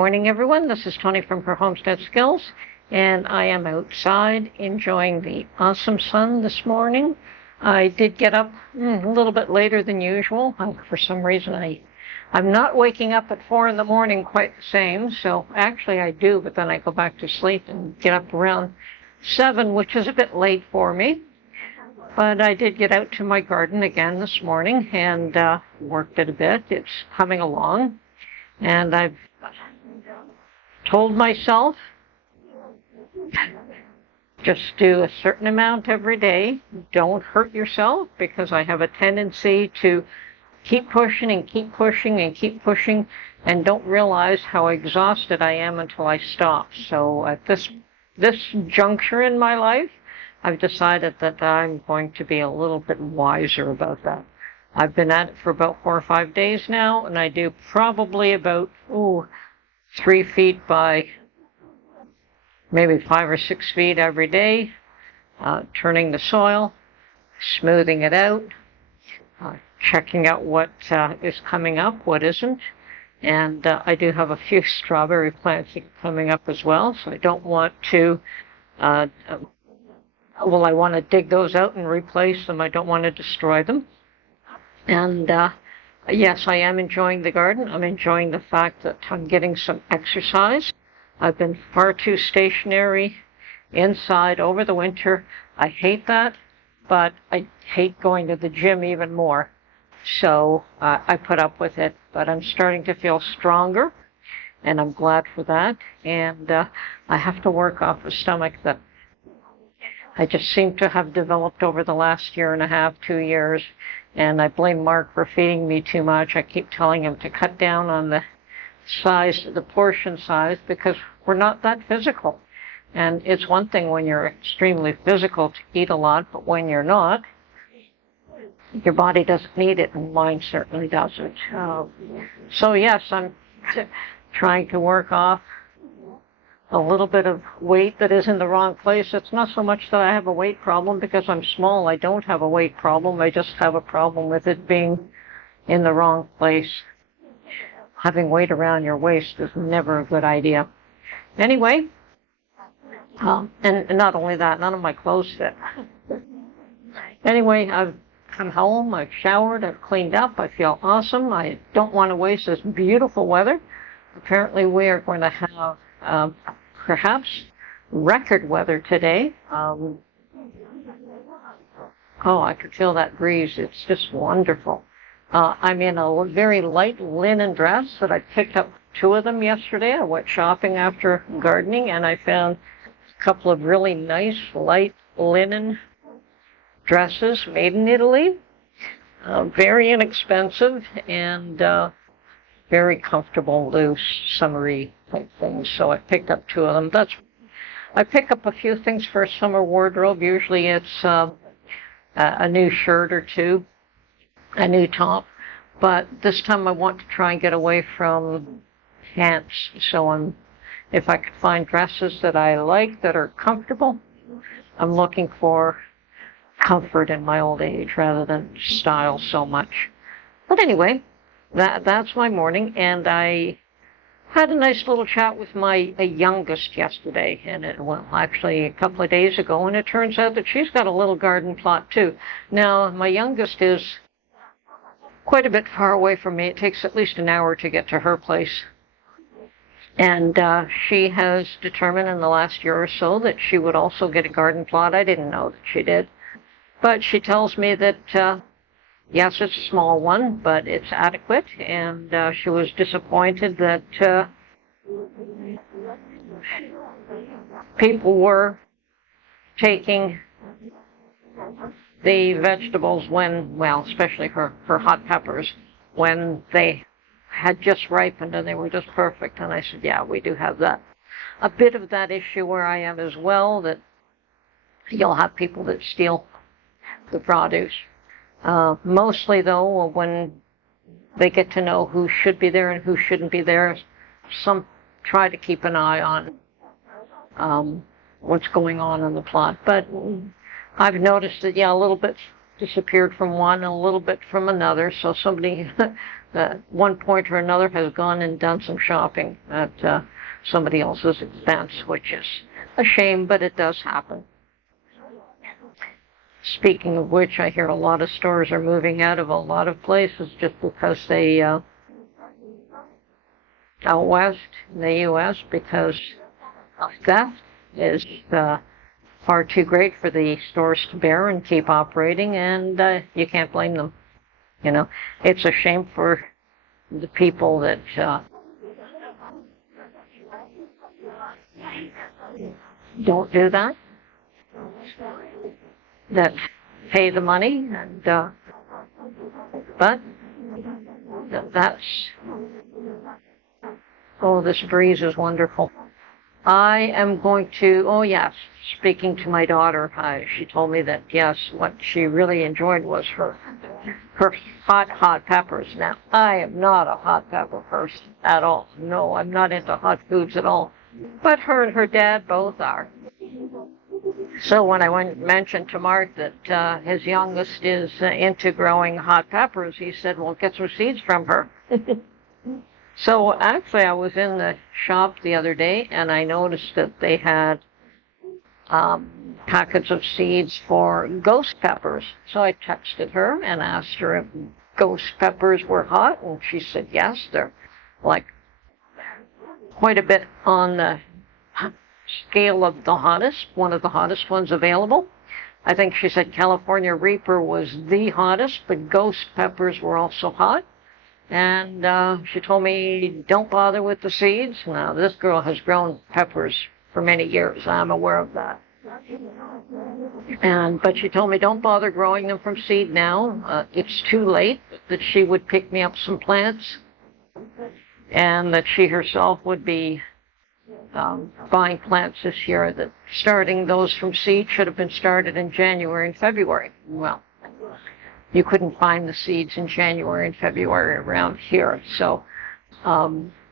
morning, everyone. This is Tony from Her Homestead Skills, and I am outside enjoying the awesome sun this morning. I did get up a little bit later than usual. For some reason, I'm not waking up at 4 in the morning quite the same, so actually I do, but then I go back to sleep and get up around 7, which is a bit late for me. But I did get out to my garden again this morning and worked it a bit. It's coming along. And I've told myself just do a certain amount every day. Don't hurt yourself, because I have a tendency to keep pushing and keep pushing and keep pushing and don't realize how exhausted I am until I stop. So at this juncture in my life, I've decided that I'm going to be a little bit wiser about that. I've been at it for about 4 or 5 days now, and I do probably about 3 feet by maybe 5 or 6 feet every day, turning the soil, smoothing it out, checking out what is coming up, what isn't. And I do have a few strawberry plants coming up as well, so I don't want to, I want to dig those out and replace them. I don't want to destroy them. And yes, I am enjoying the garden. I'm enjoying the fact that I'm getting some exercise. I've been far too stationary inside over the winter. I hate that, but I hate going to the gym even more. So I put up with it, but I'm starting to feel stronger, and I'm glad for that. And I have to work off a stomach that I just seem to have developed over the last 1.5 to 2 years. And I blame Mark for feeding me too much. I keep telling him to cut down on the portion size, because we're not that physical. And it's one thing when you're extremely physical to eat a lot, but when you're not, your body doesn't need it, and mine certainly doesn't. So yes, I'm trying to work off a little bit of weight that is in the wrong place. It's not so much that I have a weight problem, because I'm small. I don't have a weight problem. I just have a problem with it being in the wrong place. Having weight around your waist is never a good idea. Anyway, and not only that, none of my clothes fit. Anyway, I've come home, I've showered, I've cleaned up, I feel awesome. I don't want to waste this beautiful weather. Apparently we are going to have perhaps record weather today. I could feel that breeze. It's just wonderful. I'm in a very light linen dress that I picked up 2 of them yesterday. I went shopping after gardening, and I found a couple of really nice light linen dresses made in Italy. Very inexpensive and very comfortable, loose, summery type things. So I picked up 2 of them. I pick up a few things for a summer wardrobe. Usually it's a new shirt or 2, a new top. But this time I want to try and get away from pants. So if I could find dresses that I like, that are comfortable, I'm looking for comfort in my old age rather than style so much. But anyway, that's my morning, and I had a nice little chat with my youngest yesterday, and actually a couple of days ago, and it turns out that she's got a little garden plot too. Now, my youngest is quite a bit far away from me. It takes at least an hour to get to her place. And she has determined in the last year or so that she would also get a garden plot. I didn't know that she did. But she tells me that yes, it's a small one, but it's adequate, and she was disappointed that people were taking the vegetables especially her hot peppers, when they had just ripened and they were just perfect. And I said, yeah, we do have that. A bit of that issue where I am as well, that you'll have people that steal the produce. Mostly, though, when they get to know who should be there and who shouldn't be there, some try to keep an eye on what's going on in the plot. But I've noticed that, a little bit disappeared from one and a little bit from another. So somebody at one point or another has gone and done some shopping at somebody else's expense, which is a shame, but it does happen. Speaking of which, I hear a lot of stores are moving out of a lot of places just because they, out west in the U.S., because theft is far too great for the stores to bear and keep operating, and you can't blame them. You know, it's a shame for the people that don't do that, that pay the money, and but that's, oh, this breeze is wonderful. I am going to, oh yes, speaking to my daughter, she told me that, yes, what she really enjoyed was her hot peppers. Now, I am not a hot pepper person at all. No, I'm not into hot foods at all. But her and her dad both are. So when I mentioned to Mark that his youngest is into growing hot peppers, he said, well, get some seeds from her. So actually, I was in the shop the other day, and I noticed that they had packets of seeds for ghost peppers. So I texted her and asked her if ghost peppers were hot, and she said yes, they're like quite a bit on the scale of the hottest, one of the hottest ones available. I think she said California Reaper was the hottest, but ghost peppers were also hot. And she told me, don't bother with the seeds. Now, this girl has grown peppers for many years. I'm aware of that. But she told me, don't bother growing them from seed now. It's too late, that she would pick me up some plants, and that she herself would be buying plants this year, that starting those from seed should have been started in January and February. Well, you couldn't find the seeds in January and February around here. So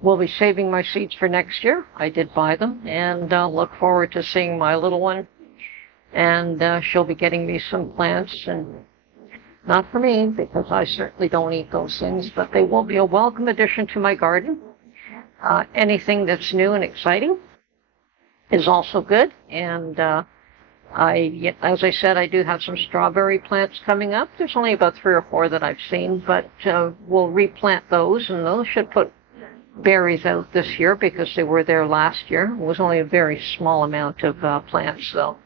we'll be saving my seeds for next year. I did buy them, and look forward to seeing my little one. And she'll be getting me some plants, and not for me, because I certainly don't eat those things, but they will be a welcome addition to my garden. Anything that's new and exciting is also good. And as I said, I do have some strawberry plants coming up. There's only about 3 or 4 that I've seen, but we'll replant those, and those should put berries out this year because they were there last year. It was only a very small amount of plants, though.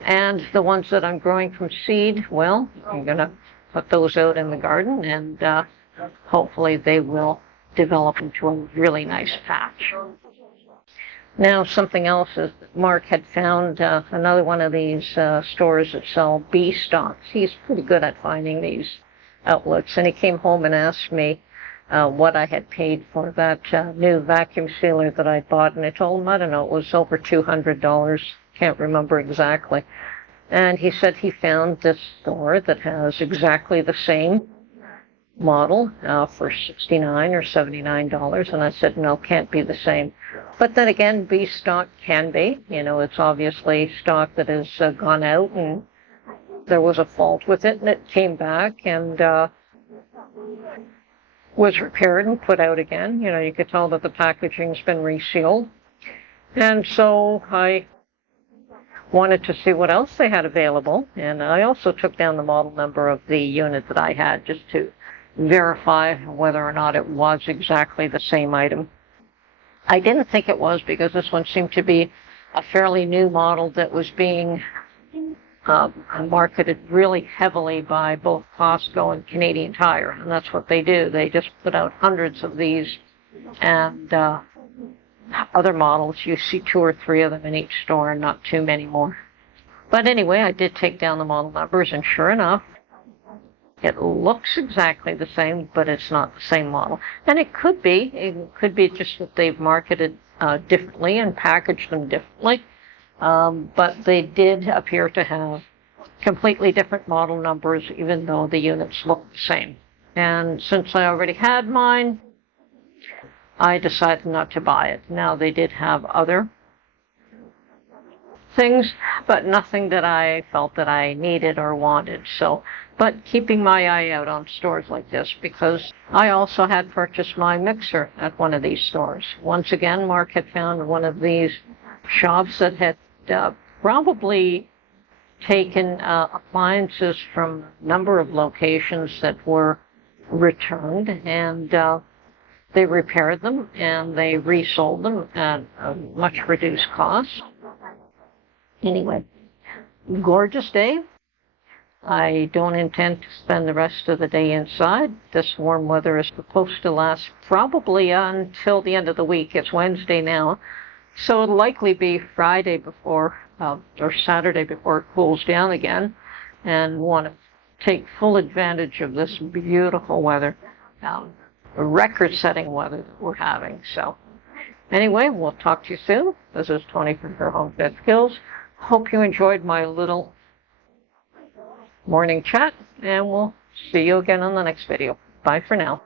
And the ones that I'm growing from seed, well, I'm going to put those out in the garden, and hopefully they will develop into a really nice patch. Now, something else is that Mark had found another one of these stores that sell bee stocks. He's pretty good at finding these outlets, and he came home and asked me what I had paid for that new vacuum sealer that I bought, and I told him, I don't know, it was over $200. Can't remember exactly. And he said he found this store that has exactly the same model for $69 or $79, and I said, no, can't be the same. But then again, bee stock can be. You know, it's obviously stock that has gone out, and there was a fault with it, and it came back and was repaired and put out again. You know, you could tell that the packaging's been resealed. And so I wanted to see what else they had available, and I also took down the model number of the unit that I had just to verify whether or not it was exactly the same item. I didn't think it was, because this one seemed to be a fairly new model that was being marketed really heavily by both Costco and Canadian Tire, and that's what they do. They just put out hundreds of these, and other models, you see 2 or 3 of them in each store, and not too many more. But anyway, I did take down the model numbers, and sure enough, it looks exactly the same, but it's not the same model. And it could be just that they've marketed differently and packaged them differently. But they did appear to have completely different model numbers, even though the units look the same. And since I already had mine, I decided not to buy it. Now, they did have other things, but nothing that I felt that I needed or wanted. So, but keeping my eye out on stores like this, because I also had purchased my mixer at one of these stores. Once again, Mark had found one of these shops that had probably taken appliances from a number of locations that were returned, and they repaired them and they resold them at a much reduced cost. Anyway, gorgeous day. I don't intend to spend the rest of the day inside. This warm weather is supposed to last probably until the end of the week. It's Wednesday now, so it'll likely be Friday before, or Saturday before it cools down again, and want to take full advantage of this beautiful weather, record-setting weather that we're having. So anyway, we'll talk to you soon. This is Tony from Her Homestead Skills. Hope you enjoyed my little morning chat, and we'll see you again on the next video. Bye for now.